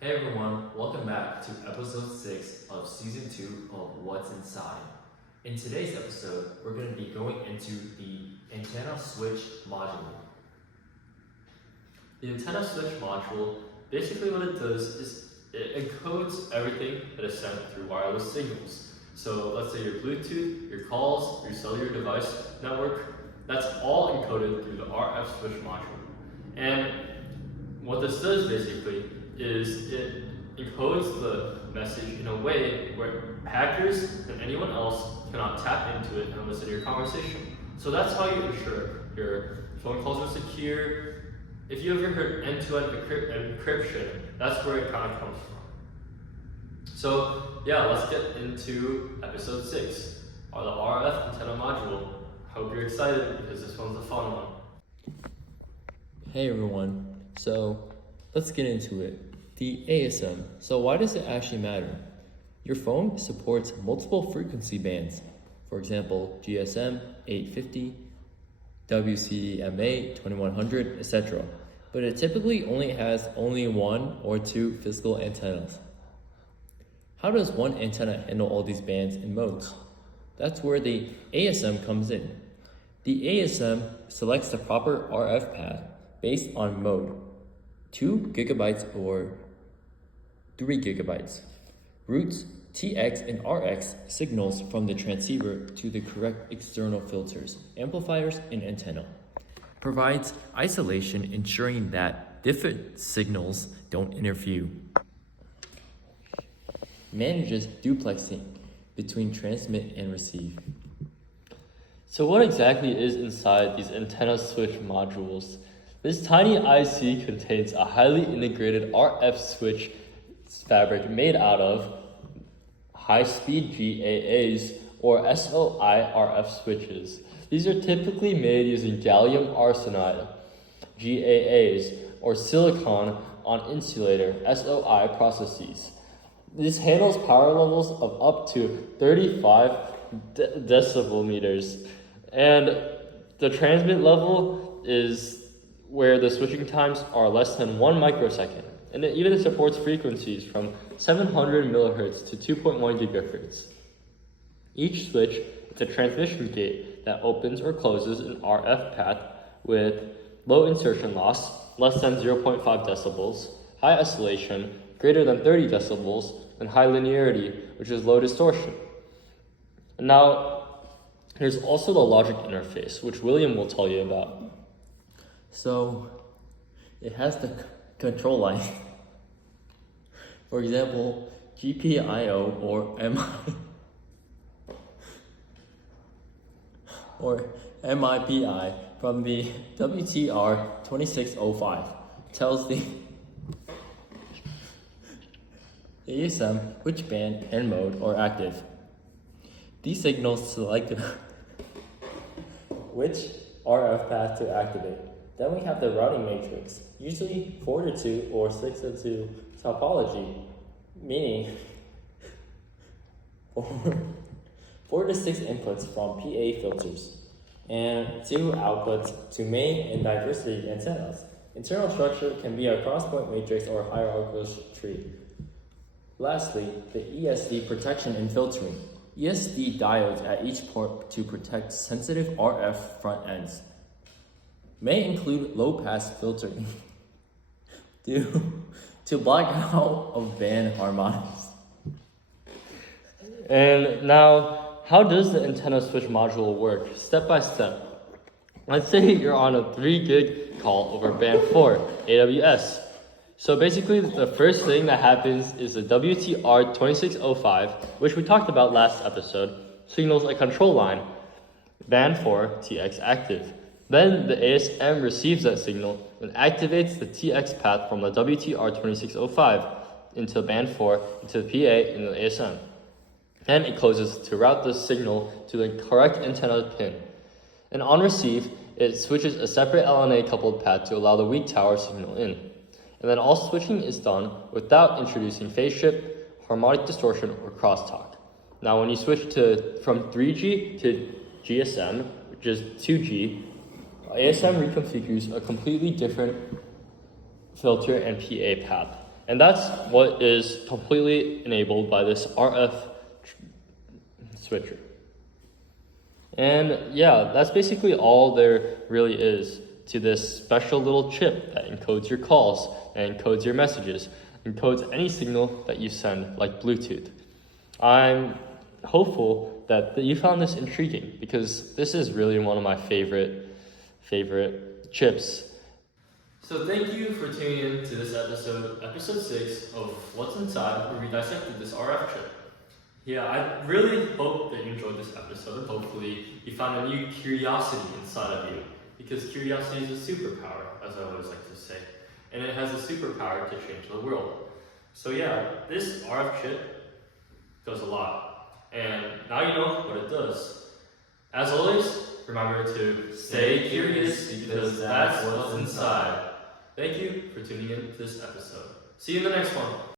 Hey everyone, welcome back to episode 6 of season 2 of What's Inside. In today's episode, we're going to be going into the antenna switch module. The antenna switch module, basically what it does is it encodes everything that is sent through wireless signals. So let's say your Bluetooth, your calls, your cellular device network, that's all encoded through the RF switch module. And what this does basically is it encodes the message in a way where hackers and anyone else cannot tap into it and listen to your conversation. So that's how you ensure your phone calls are secure. If you ever heard end-to-end encryption, that's where it kind of comes from. So yeah, let's get into episode 6, or the RF antenna module. Hope you're excited because this one's a fun one. Hey everyone, so let's get into it. The ASM. So why does it actually matter? Your phone supports multiple frequency bands. For example, GSM 850, WCDMA 2100, etc. But it typically only has one or two physical antennas. How does one antenna handle all these bands and modes? That's where the ASM comes in. The ASM selects the proper RF path based on mode, 2 gigabytes or 3 gigabytes. Routes TX and RX signals from the transceiver to the correct external filters, amplifiers, and antenna. Provides isolation, ensuring that different signals don't interfere. Manages duplexing between transmit and receive. So what exactly is inside these antenna switch modules? This tiny IC contains a highly integrated RF switch fabric made out of high-speed GAAs or SOI RF switches. These are typically made using gallium arsenide, GAAs, or silicon on insulator, SOI processes. This handles power levels of up to 35 decibel meters, and the transmit level is where the switching times are less than 1 microsecond, and it even supports frequencies from 700 millihertz to 2.1 gigahertz. Each switch is a transmission gate that opens or closes an RF path with low insertion loss, less than 0.5 decibels, high oscillation, greater than 30 decibels, and high linearity, which is low distortion. And now, there's also the logic interface, which William will tell you about. So it has the control line. For example, GPIO or MIPI from the WTR 2605 tells the ASM which band and mode are active. These signals select which RF path to activate. Then we have the routing matrix, usually 4-2 or 6-2 topology, meaning 4 to 6 inputs from PA filters and 2 outputs to main and diversity antennas. Internal structure can be a cross-point matrix or hierarchical tree. Lastly, the ESD protection and filtering. ESD diodes at each port to protect sensitive RF front ends. May include low-pass filtering to block out of band harmonics. And now, how does the antenna switch module work? Step by step. Let's say you're on a 3 gig call over band 4, AWS. So basically, the first thing that happens is the WTR 2605, which we talked about last episode, signals a control line, band 4, TX active. Then the ASM receives that signal and activates the TX path from the WTR 2605 into band 4, into the PA in the ASM. Then it closes to route the signal to the correct antenna pin. And on receive, it switches a separate LNA coupled path to allow the weak tower signal in. And then all switching is done without introducing phase shift, harmonic distortion, or crosstalk. Now when you switch from 3G to GSM, which is 2G, ASM reconfigures a completely different filter and PA path. And that's what is completely enabled by this RF switcher. And yeah, that's basically all there really is to this special little chip that encodes your calls and encodes your messages, encodes any signal that you send, like Bluetooth. I'm hopeful that you found this intriguing because this is really one of my favorite chips. So thank you for tuning in to this episode 6 of What's Inside, where we dissected this RF chip. Yeah, I really hope that you enjoyed this episode. Hopefully you found a new curiosity inside of you, because curiosity is a superpower, as I always like to say, and it has a superpower to change the world. So yeah, this RF chip does a lot, and now you know what it does. As always, remember to stay curious, because that's what's inside. Thank you for tuning in to this episode. See you in the next one.